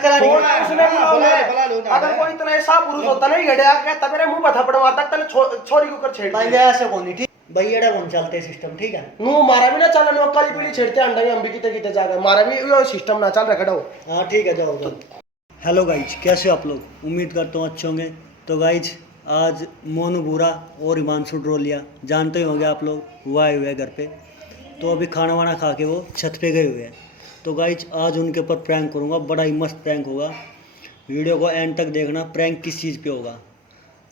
करा नहीं अगर कोई इतना ऐसा पुरुष होता नहीं गड्या कहता मेरे मुंह पर थप्पड़ मारता तने छोरी को कर छेड़ भाई ऐसे कोनी ठीक भाई एड़ा कौन चलते सिस्टम ठीक है नु मारा भी ना चल नो काली पीली छेड़ते अंडा भी हम भी किते किते जाके मारा भी यो सिस्टम ना चल रखा हो। हाँ ठीक है जाओ जाओ। हेलो गाइज कैसे हो आप लोग, उम्मीद करता हूँ अच्छे होंगे। तो गाइज आज मोनू बुरा और हिमांशु ड्रोलिया जानते ही होंगे आप लोग, वो आए हुए हैं घर पे। तो अभी खाना वाना खा के वो छत पे गए हुए हैं। तो गाइज आज उनके ऊपर प्रैंक करूँगा, बड़ा ही मस्त प्रैंक होगा। वीडियो को एंड तक देखना, प्रैंक किस चीज़ पे होगा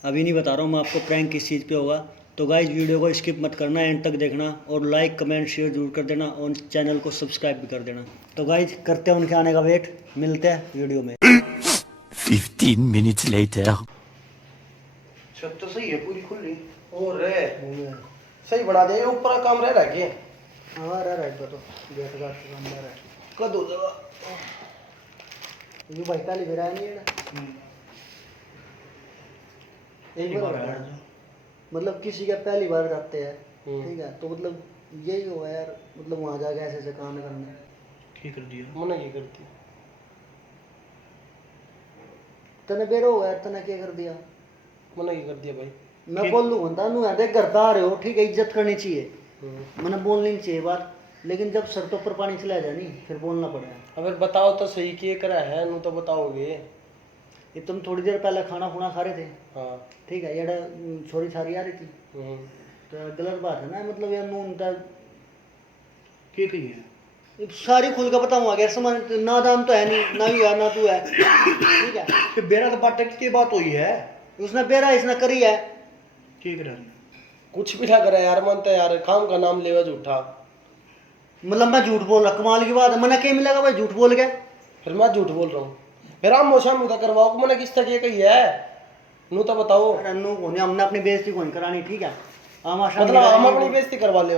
अभी नहीं बता रहा हूँ मैं आपको प्रैंक किस चीज़ पे होगा। तो गाइज वीडियो को स्किप मत करना, एंड तक देखना और लाइक कमेंट शेयर जरूर कर देना और चैनल को सब्सक्राइब भी कर देना। तो गाइज करते हैं उनके आने का वेट, मिलते हैं वीडियो में। 15 minutes later. छत तो सही है पूरी खुली और रे सही बना दे ऊपर काम रह रहा के। हाँ रह रहा तो गेट का काम रह रहा कदो दवा ये भाई पहले बेरा नहीं है एक बार मतलब किसी का पहली बार जाते हैं ठीक है, तो मतलब यही हुआ यार, मतलब वहाँ जाके ऐसे ऐसे काम करना ठीक कर दिया मना की करती तने बेरो हो यार, तने क्या कर दिया मना की कर दिया भाई। मैं बोल लूँ बनता नू देख घर पे आ रहे हो ठीक है, इज्जत करनी चाहिए, मैंने बोलनी नहीं चाहिए बात, लेकिन जब सर तो ऊपर पानी चला जाए नहीं फिर बोलना पड़ेगा। अगर बताओ तो सही किए करा है नू तो बताओगे। ये तुम थोड़ी देर पहले खाना खुना खा रहे थे हाँ ठीक है, ये छोरी सारी आ रही थी तो गलत बात है ना, मतलब यार नून क्या कही है सारी खुल का बताऊँ अगर समझ ना दाम तो है नहीं, ना ही है ना तू है ठीक है। कि बेरा तो बाटक की बात हुई है, उसने बेरा इसने करी है क्या करा कुछ भी ना करा यार, मानता यार काम का नाम लेवा झूठा। मतलब मैं झूठ बोल रहा, कमाल की बात है, मैंने क्या मिलेगा भाई झूठ बोल गया, फिर मैं झूठ बोल रहा हूँ फिर हम मोशा मुदा करवाओ को मैंने किस तरह कही है नू तो बताओ। अरे नू को नहीं, हमने अपनी बेइज्जती को नहीं करानी ठीक है, हम मतलब हम अपनी बेइज्जती करवा ले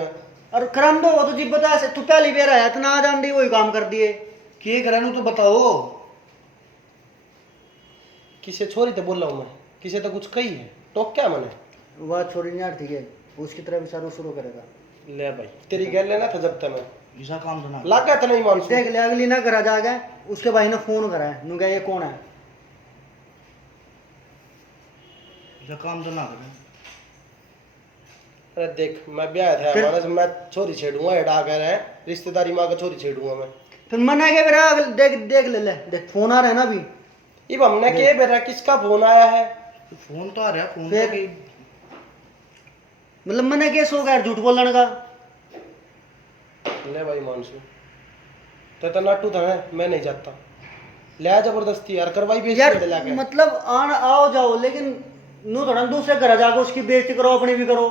और करम दो वो तो जी बता से तू पहली बेर आया इतना आ जान दी वही काम कर दिए क्या करा नू तो बताओ। किसे छोरी तो बोल रहा हूँ मैं, किसे तो कुछ कही है टोक क्या मैंने वह छोरी नहीं यार ठीक है, उसकी तरफ इशारा शुरू करेगा। ले भाई तेरी गैर लेना था जब तक मैं ऐसा काम सुना लागा था नहीं मानसून देख ले अगली ना करा जाएगा, उसके भाई ने फोन करा है नू क्या ये कौन है ऐसा काम तो ना करे। अरे देख मैं ब्याह था हमारा, मैं छोरी छेड़ूंगा एडा कर है रिश्तेदारी मां का छोरी छेड़ूंगा मैं। फिर मना के बेरा देख देख ले ले देख फोन आ रहा है ना अभी, इब हमने के बेरा किसका फोन आया है, फोन तो आ रहा है फोन तो मतलब मैंने कैसे हो गया झूठ बोलने का। ले भाई मानसू तो नाटू था मैं नहीं जाता, ले जबरदस्ती यार करवाई भी यार मतलब आन आओ जाओ, लेकिन नू थोड़ा दूसरे घर जाकर उसकी बेइज्जती करो अपनी भी करो।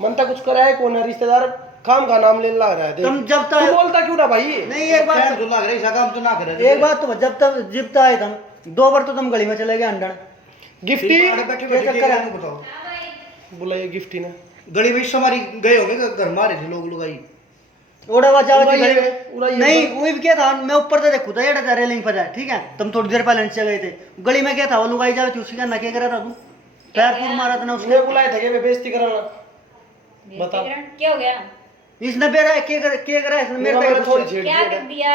मन तक कुछ कराए कौन है रिश्तेदार काम का नाम लेने लग रहा है। तुम जब तक तू बोलता क्यों ना भाई, नहीं एक बात तो लग रहा है काम तो ना करे। एक बात तो जब तक जिब तक आए तुम 2 बार तो तुम गली में चले गए अंडर गिफ्टी बताओ बुलाइए गिफ्टी ने गली में हमारी गए होंगे घर मारे थे लोग लुगाई ओड़ा बजा उड़ाइए नहीं वही क्या था, मैं ऊपर से देखू था ये रेलिंग पर जाए ठीक है, तुम थोड़ी देर पहले नीचे गए थे गली में क्या था वो लुगाई जावे थी, उसकी क्या नके करा था तू पैर फूल मारा था ना उसने बुलाए थे मैं बेइज्जती कराना बता क्या हो गया, इसने बेरा क्या करा इसने मेरे पे छोरी छेड़ क्या कर दिया,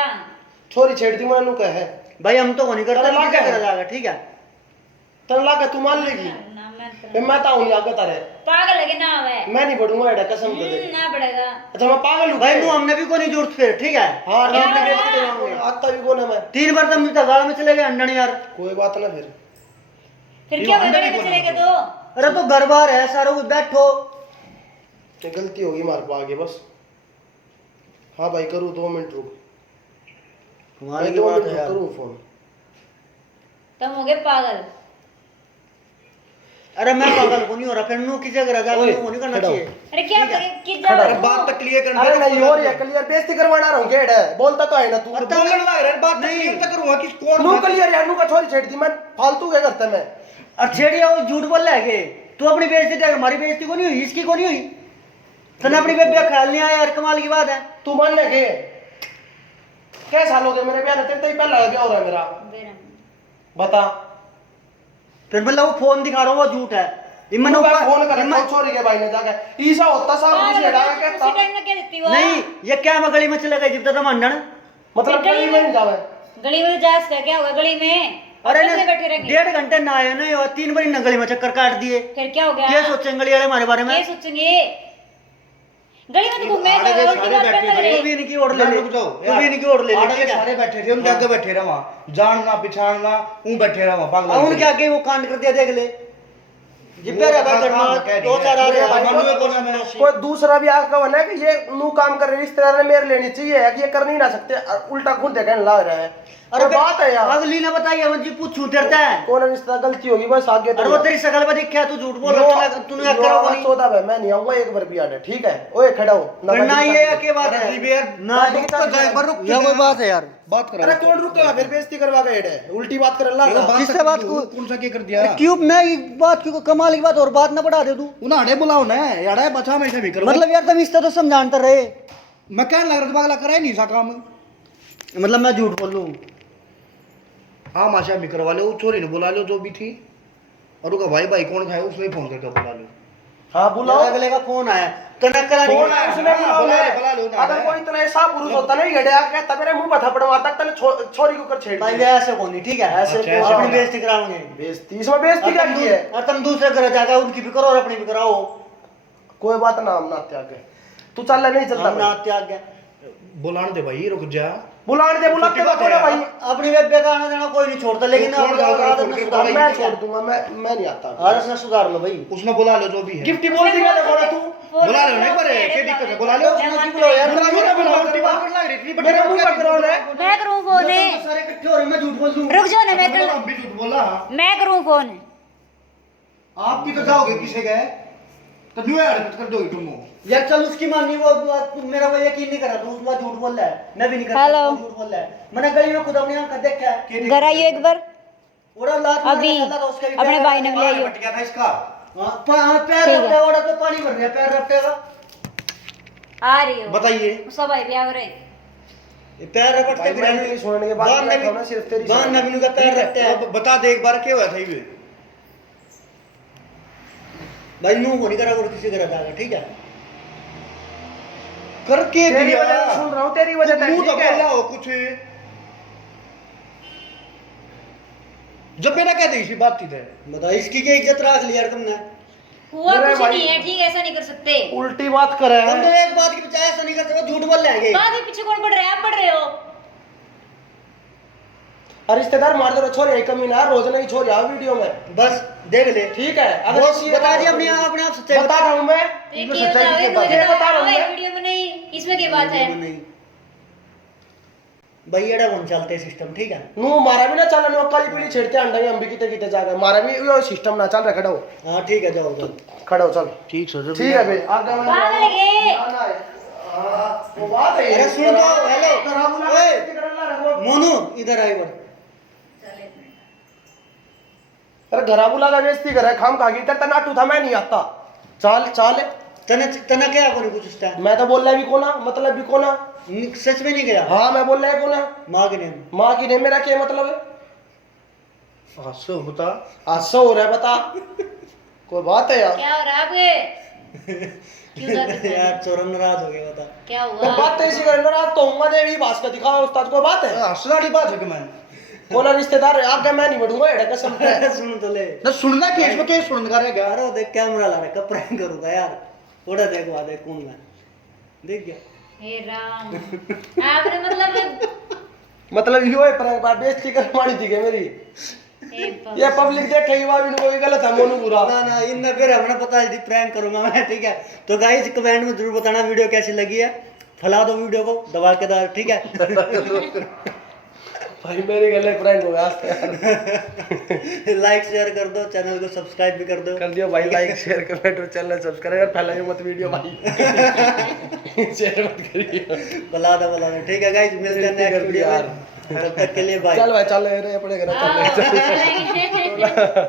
छोरी छेड़ दी मैंने कहा है भाई हम तो नहीं करते क्या करा जाएगा ठीक है, तन लागा तू मान लेगी मैं तो हूं आगे तारे पागल है कि ना हवे मैं नहीं बढ़ूंगा एडा कसम दे ना पड़ेगा। अच्छा मैं पागल हूं भाई हमने भी कोई नहीं जरूरत फिर ठीक है। हां ठीक है बेइज्जती कराऊंगा आता भी कौन है मैं 3 बार तुम तो गाल में चले गए अंडन यार, कोई बात ना फिर क्या गली में चले गए तो अरे तो घर बार है सारा कुछ बैठो, ये गलती होगी मार पा आगे बस। हाँ भाई करूँ 2 मिनट रुक, तुम्हारी की बात है यार करूँ फोन। तुम हो गए पागल, अरे मैं पागल को नहीं हो रहा, फिर नू किसी घर जाकर नू नहीं करना चाहिए। अरे क्या किस जा अरे बात तक क्लियर करना अरे नहीं हो रही है क्लियर, बेइज्जती करवाना रहा हूँ गेड है बोलता तो है ना तू बोलने लग रहा है बात तक क्लियर तक करूंगा कि कौन नू क्लियर यार नू का छोरी छेड़ दी मैं फालतू क्या करता मैं। और छेड़िया वो झूठ बोल रहा है कि तू अपनी बेइज्जती कर, हमारी बेइज्जती को नहीं हुई इसकी को नहीं हुई, तने अपनी बेबे ख्याल नहीं आया यार, कमाल की बात है। तू मान ले के क्या साल हो गए मेरे ब्याह तेरे तो ही पहला ब्याह हो रहा है मेरा बता। फिर मतलब वो फोन दिखा रहा हूँ वो झूठ है, इमन ऊपर फोन कर छोरी के भाई ने जाके ईसा होता सब कुछ लड़ा के टाइम में क्या देती हो नहीं ये क्या मैं गली में चले गए जब तक हम अंडन मतलब गली में नहीं जावे गली में जास का क्या होगा गली में? अरे और ना कैसे बैठे रहेंगे? 1.5 घंटे ना आए ना और 3 बार गली में चक्कर काट दिए। फिर क्या हो गया? क्या सोचेंगे गली वाले हमारे बारे में? क्या सोचेंगे? गली में तो घूमे आड़े के उल्टी सारे बात बैठे करने थे। लगे। तू भी इनकी ओर ले ले, रुक जाओ तू भी इनकी ओर ले ले, आड़े के ठीक है? सारे बैठे थे हम जगह बैठे रहा वहाँ जानना पिछाड़ना ऊ बैठे रहा वहाँ पागल अब उनके आगे वो कांड कर दिया देख ले। ये प्यारा भाई घर दो चार आ रहे भाई, मनु कोई- को ना कोई दूसरा भी आके कहना है कि ये नू काम कर रहे हैं, इस तरह ने मेरे लेनी चाहिए कि ये कर नहीं ना सकते, उल्टा खुद कहने लग रहा है। अरे बात है यार, अगली ने बताइए मुझे पूछूं तेरता है। कौन रिश्ता गलती होगी बस आगे अरे वो तेरी शकल में दिखा तू झूठ बोल रहा है, तूने क्या करा नहीं? 14 भाई मैं नहीं आऊंगा एक बार भी आने, ठीक है? ओए खड़ा हो करना ये है क्या बात है? ना रुक तो जा, एक बार रुक तो ये कोई जा। बात है यार? बात कर अरे कौन रुकेगा फिर बेइज्जती करवा के हेड है उल्टी बात कर अल्लाह किससे बात को कौन सा क्या कर दिया क्यों मैं एक बात क्यों कमाल की बात और बात ना बढ़ा दे तू? उन्हें अड़े बुलाओ ना यार बचा में से भी करो मतलब यार तुम इस तरह समझाते रहे, मैं कहने लग रहा था पागला करा ही नहीं सा काम मतलब मैं झूठ बोल लूं? हाँ माशा भी करवा लो छोरी ने बुला लो जो भी थी और उसका भाई भाई कौन खाए उसने फोन करके बुला लो हां बुलाओ अगले का फोन आया कनेक्ट करा कौन है उसने बुलाओ बुला लो ना। अगर कोई इतना ऐसा पुरुष होता नहीं गड़े आके कहता मेरे मुंह पर थप्पड़ मारता तने छोरी को कर छेड़ भाई दिया। ऐसे कौन नहीं, ठीक है? ऐसे ऐसे कैसे अपनी होगा? बेइज्जती कराओगे। बेइज्जती इसमें बेइज्जती क्या की है? और तुम दूसरे घर जाकर उनकी भी करो और अपनी भी कराओ। कोई बात ना हम ना त्याग गए तू चल नहीं चलता हम ना भाई। त्याग गया बुलाने दे भाई रुक जा बुलाने दे बुलाते छोटी का बात बोला है भाई अपनी बेबे का आना जाना कोई नहीं छोड़ता, लेकिन छोड़ अपनी दो, आदत छोड़ में के सुधार भाई, मैं नहीं छोड़ किया। दूंगा मैं नहीं आता आदत में सुधार लो भाई। उसने बुला लो जो भी है गिफ्टी बोल दिया देखो ना तू बुला लो नहीं परे क्या दिक्कत है बुला लो उसने क्यों बुलाया यार? बुला लो ना बुला उल्टी बात कर लग रही थी मेरे मुंह पर करो ना मैं करूं फोन है? सारे इकट्ठे हो रहे हैं, मैं झूठ बोल दूं? रुक जाओ ना, मैं मतलब कर हम भी झूठ बोला मैं करूं फोन। आप भी तो जाओगे किसे गए तो न्यू हरकत कर दोगे तुम यार चल उसकी मानी वो बात तू मेरा वो यकीन नहीं करा, तू उस बात झूठ बोल रहा है, मैं भी नहीं करता, हेलो। तू झूठ बोल रहा है। मैंने गली में खुद अपनी आंख देखा है। घर आइयो एक बार ओड़ा लात अभी मारने चला था, उसका भी अपने पैर- भाई ने भी आइयो। बट गया था इसका पैर ठीक है। रखता है, ओड़ा तो पानी भर गया, पैर रखता है आ रही हो बताइए सब भाई भी आ रहे। ये पैर रखते भाई मैं तेरी सुनने के बाद बाहर मैं नबी कहूं ना सिर्फ तेरी बाहर सुनने। नबी का पैर रखता है। अब बता दे एक बार क्या हुआ था ये भाई मुंह को नहीं करा करो किसी करा जाएगा, ठीक है? करके तेरी दिया वजह से सुन रहा हूं तेरी वजह से मुंह तो ठीक है बोला हो कुछ जब मैंने कह दी इसी बात थी थे बता इसकी क्या इज्जत रख ली यार तुमने? हुआ मेरे कुछ भाई- नहीं है, ठीक है? ऐसा नहीं कर सकते। उल्टी बात कर रहा तुम तो है एक बात की बजाय ऐसा नहीं करते, वो झूठ बोल रहे हैं। बाद में पीछे कौन पढ़ रहे हैं? आप पढ़ रहे हो। और रिश्तेदार मार दे छोरी कमी ना रोज नहीं छोरी आओ वीडियो में बस देख ले, ठीक है वो इसी बता दी अपने आप सच्चाई बता रहा हूं मैं ये इनमें क्या सच्चाई होता है? की बात मुझे है बता रहा हूं भाई मैं वीडियो में नहीं, इसमें क्या बात है? नहीं भाई एड़ा कौन चलते सिस्टम, ठीक है? नु मारा भी ना चला नो काली पीली छेड़ते अंडा भी हम भी किते किते जाकर मारा भी यो सिस्टम ना चल रहा खड़ा हो हाँ ठीक है, जाओ जाओ। खड़ा हो चल ठीक सर ठीक है भाई आगे मैं पागल है। आना है हां वो बात है अरे सुन तो, हेलो। करा बुला ओए। करना रखो मोनू इधर आई बड़। अरे घरा बुला का बेइज्जती करे खाम खागी तेरे नाटू था मैं नहीं आता चल चल तने तने क्या कोनी कुछ उस टाइम? मैं तो बोल रहा भी कोना मतलब भी कोना सच में नहीं गया? हाँ मैं बोल रहा है कोना माँ के नेम माँ की ने मेरा क्या मतलब है हंसो बता हादसा हो रहा है बता कोई बात है यार क्या हो रहा है आपके? क्यों जाते हैं? यार चोरन नाराज हो गया, बता। क्या मैं हुआ? बात तो इसी कर रहा तो हूँ देवी बास का दिखाओ उस्ताद कोई बात है हंसने वाली बात है कि मैं कोना रिश्तेदार है आगे मैं नहीं बढ़ूंगा एड़ा कसम है सुन तो ले ना सुनना क्या इसमें क्या सुनने का रहेगा यार, वो देख कैमरा ला रहा है, प्रैंक करूंगा यार। थोड़ा देखो आ देख कौन मैं देख गया। हे राम, आपने मतलब यो है पर बेइज्जती कर मारी थी क्या मेरी हे ये पब्लिक देखेगी भाभी को भी गलत है मोनू बुरा ना ना इनने फिर हमने पता है प्रैंक करूंगा मैं, ठीक है? तो गाइस कमेंट में जरूर बताना वीडियो कैसी लगी है, फैला दो वीडियो को दबा के दार, ठीक है? भाई मेरी गले प्रैंक हो गया आज तो यार लाइक शेयर कर दो, चैनल को सब्सक्राइब भी कर दो। कर दियो भाई लाइक शेयर कमेंट और चैनल सब्सक्राइब फैलाइए मत वीडियो भाई शेयर मत करिए बुला दो, ठीक है गाइस? मिलते हैं नेक्स्ट वीडियो में, तब तक के लिए बाय। चल भाई चल रे पड़ेगा ना चल हाँ,